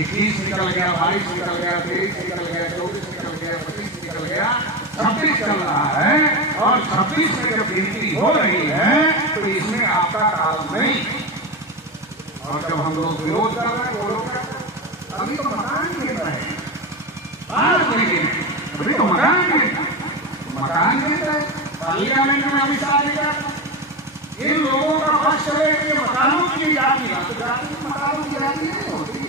21 निकल गया, 22 निकल गया, 23 निकल गया, 24 निकल गया, 25 निकल गया, 26 चल रहा है। और 26 में जब गिनती हो रही है तो इसमें आपका काल नहीं। और जब हम लोग विरोध कर रहे हैं वो लोग अभी तो मकान गिन रहे हैं, बाद में गिने, अभी तो मकान गिन रहे, पार्लियामेंट में अभी सारे इन लोगों का पक्ष है कि मकानों की जाति मकानों की जाति नहीं होती।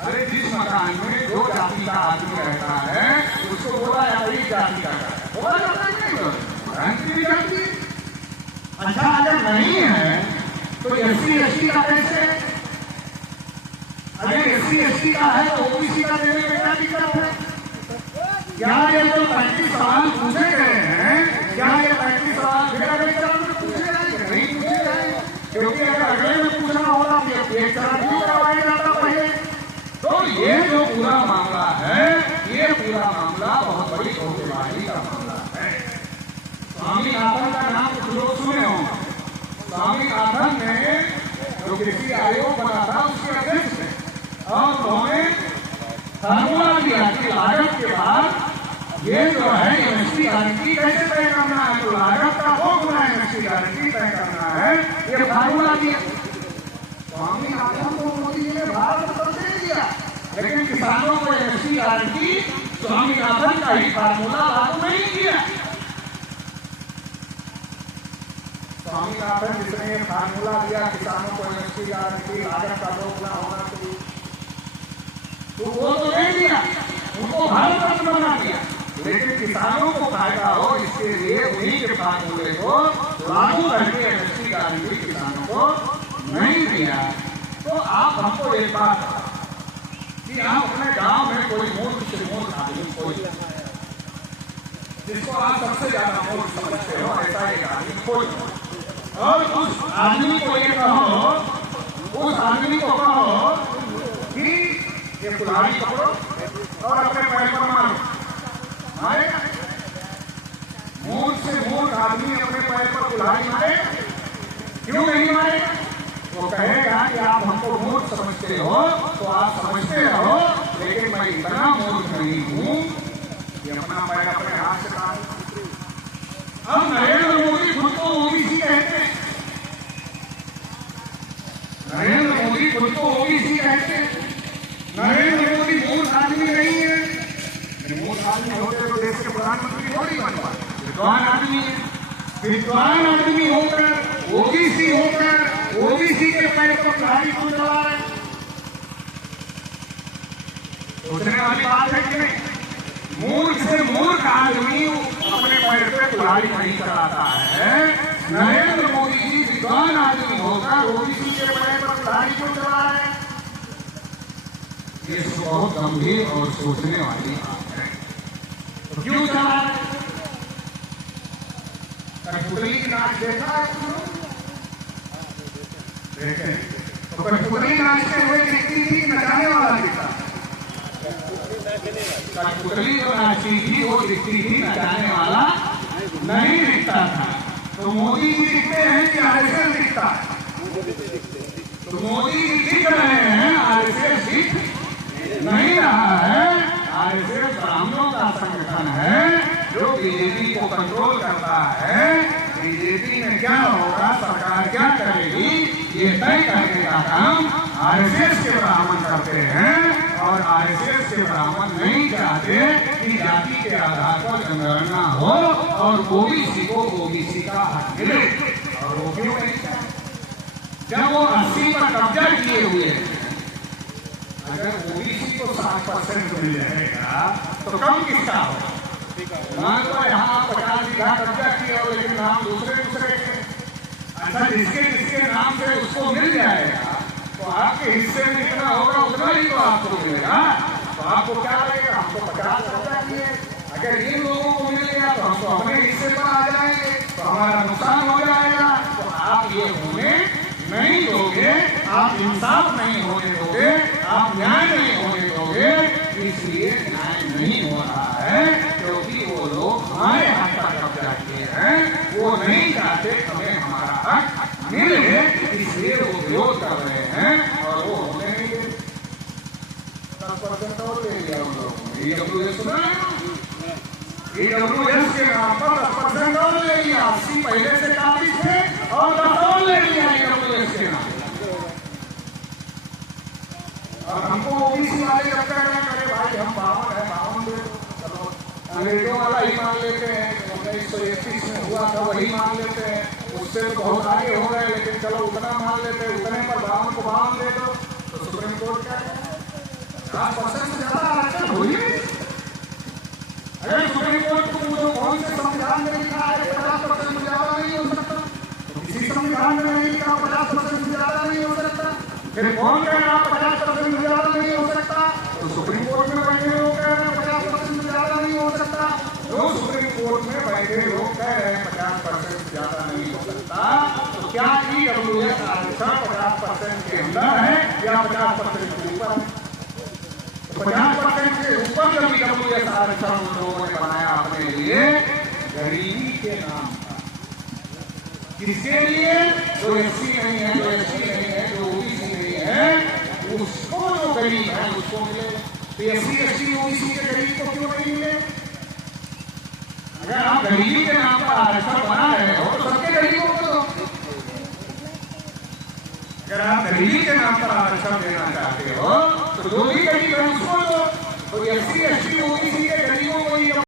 अरे जिस मकान में जो जाति का आदमी रहता है उसको बोला जाता है जाति का बोला जाता है, मकान की भी जाति। अच्छा अगर नहीं है तो SC/ST का कैसे? अगर SC/ST का है तो OBC का देने में क्या दिक्कत है? क्या ये जो 35 सवाल पूछे गए हैं, क्या ये 35 सवाल फिर अगले चरण में पूछे जाएंगे? नहीं पूछे जाएंगे, क्योंकि अगर अगले में पूछना होगा तो एक चरण क्यों करवाया जाता पहले? तो ये जो पूरा मामला है, ये पूरा मामला बहुत बड़ी धोखेबाजी का मामला है। स्वामीनाथन का नाम कुछ लोग सुने होंगे। स्वामीनाथन ने जो कृषि आयोग बना था उसके अध्यक्ष थे और उन्होंने फॉर्मूला दिया कि लागत के बाद ये जो है MSP गारंटी कैसे तय करना है, तो लागत का 2 गुना MSP गारंटी तय करना है, ये फॉर्मूला दिया। स्वामीनाथन को मोदी जी ने भारत रत्न दे दिया, लेकिन किसानों को MSP गारंटी स्वामीनाथन का ही फॉर्मूला लागू नहीं किया। स्वामीनाथन जिसने फॉर्मूला दिया किसानों को MSP गारंटी लागत का 2 गुना होना चाहिए, तो वो तो दे दिया, उनको भारत रत्न बना दिया, लेकिन किसानों को फायदा हो इसके लिए उन्हीं के फॉर्मूले को लागू करके MSP गारंटी किसानों को नहीं दिया। तो आप हमको एक बात कि आप अपने गांव में कोई मूर्ख से मूर्ख आदमी कोई जिसको आप सबसे ज्यादा मूर्ख समझते हो ऐसा एक आदमी कोई, और उस आदमी को ये कहो, उस आदमी को कहो कि ये कुल्हाड़ी पकड़ो और अपने पैर पर मारो, मारेगा? मूर्ख से मूर्ख आदमी अपने पैर पर कुल्हाड़ी मारे, क्यों नहीं मारेगा? वो कहेगा कि आप हमको मूर्ख समझते हो तो आप समझते रहो, लेकिन मैं इतना मूर्ख नहीं हूं कि अपना पैर अपने हाथ से काट। अब नरेंद्र मोदी खुद को OBC कहते हैं, नरेंद्र मोदी खुद को OBC कहते हैं। नरेंद्र मोदी मूर्ख आदमी नहीं है, मूर्ख आदमी होते तो देश के प्रधानमंत्री थोड़ी बन पाते। विद्वान आदमी है, विद्वान आदमी होकर OBC होकर OBC के पैर पर कुल्हाड़ी क्यों चला रहे? सोचने वाली बात है कि नहीं? मूर्ख से मूर्ख आदमी अपने पैर पे कुल्हाड़ी नहीं चलाता है। नरेंद्र मोदी जी विद्वान आदमी होकर OBC के पैर पर कुल्हाड़ी क्यों चला रहे? ये बहुत गंभीर और सोचने वाली बात है। तो क्यों चला रहे? कठपुतली की नाच देखा है? देखें तो कठपुतली नाचते हुए दिखती थी, नचाने वाला दिखता। कठपुतली जो नाचती थी वो दिखती थी, नचाने वाला नहीं दिखता था। तो मोदी जी दिखते हैं कि RSS दिखता है? तो मोदी जी दिख रहे हैं, RSS दिख नहीं रहा है। RSS ब्राह्मणों का संगठन है जो BJP को कंट्रोल करता है। BJP में क्या होगा, सरकार क्या करेगी, ये तय करने का काम RSS के ब्राह्मण करते हैं। और RSS के ब्राह्मण नहीं चाहते कि जाति के आधार पर जनगणना हो और OBC को OBC का हक मिले। और वो क्यों नहीं चाहते? जब वो 80 पर कब्जा किए हुए हैं, अगर OBC को 7% मिल जाएगा तो कम किसका होगा? मान लो यहाँ 50 बीघा कब्जा किया हो, लेकिन नाम दूसरे के। अच्छा जिसके नाम से उसको मिल जाएगा तो आपके हिस्से में जितना होगा उतना ही तो आपको मिलेगा। तो आपको क्या लगेगा, हमको 50 कब्जा किए, अगर इन लोगों को मिलेगा तो हमको अपने हिस्से पर आ जाएंगे, तो हमारा नुकसान हो जाएगा। तो आप ये होने नहीं दोगे, आप इंसाफ नहीं होने दोगे, आप न्याय नहीं होने दोगे। इसलिए न्याय नहीं हो रहा है क्योंकि वो लोग हमारे हक का कब्जा किए हैं, वो नहीं चाहते हमें हमारा हक मिले, इसलिए वो विरोध कर रहे हैं और वो होने नहीं देते। ईडब्ल्यूएस सुना है? ईडब्ल्यूएस के नाम पर 10% और ले लिया, 80 पहले से काफी थे और 10 और ले लिया ईडब्ल्यूएस के नाम। और हमको ओबीसी वाले जब कह रहे हैं अरे भाई हम 52 है 52 दे दो, चलो अंग्रेजों वाला ही मान लेते हैं, 1931 में हुआ था वही मान लेते हैं, उससे तो बहुत आगे हो गए लेकिन चलो उतना मान लेते हैं, उतने पर 52 को 52 दे दो। तो सुप्रीम कोर्ट क्या है 50% से ज्यादा आरक्षण हो ही नहीं। अगर सुप्रीम कोर्ट को पूछो कौन से संविधान में लिखा है 50% से ज्यादा नहीं हो सकता, तो किसी संविधान में नहीं लिखा 50% से ज्यादा नहीं हो सकता, फिर कौन कह रहा 50% से ज्यादा नहीं हो सकता? तो सुप्रीम कोर्ट में बैठे लोग कह रहे हैं 50% से ज्यादा नहीं हो सकता। जो सुप्रीम कोर्ट में बैठे लोग कह रहे हैं 50% से ज्यादा नहीं हो सकता, तो क्या ईडब्ल्यूएस आरक्षण 50% के अंदर है या 50% के ऊपर है? 50% के ऊपर जब ईडब्ल्यूएस आरक्षण उन लोगों ने बनाया अपने लिए गरीबी के नाम पर, किसके लिए? जो एससी नहीं है, जो एसटी नहीं है, जो ओबीसी नहीं है, उसको जो गरीब है उसको मिले। तो एससी एसटी ओबीसी के गरीब को क्यों नहीं मिले? अगर आप गरीबी के नाम पर आरक्षण बना रहे हो तो सबके गरीबों को दो। अगर आप गरीबी के नाम पर आरक्षण देना चाहते हो तो जो भी गरीब है उसको दो। तो एससी एसटी ओबीसी के गरीबों को ही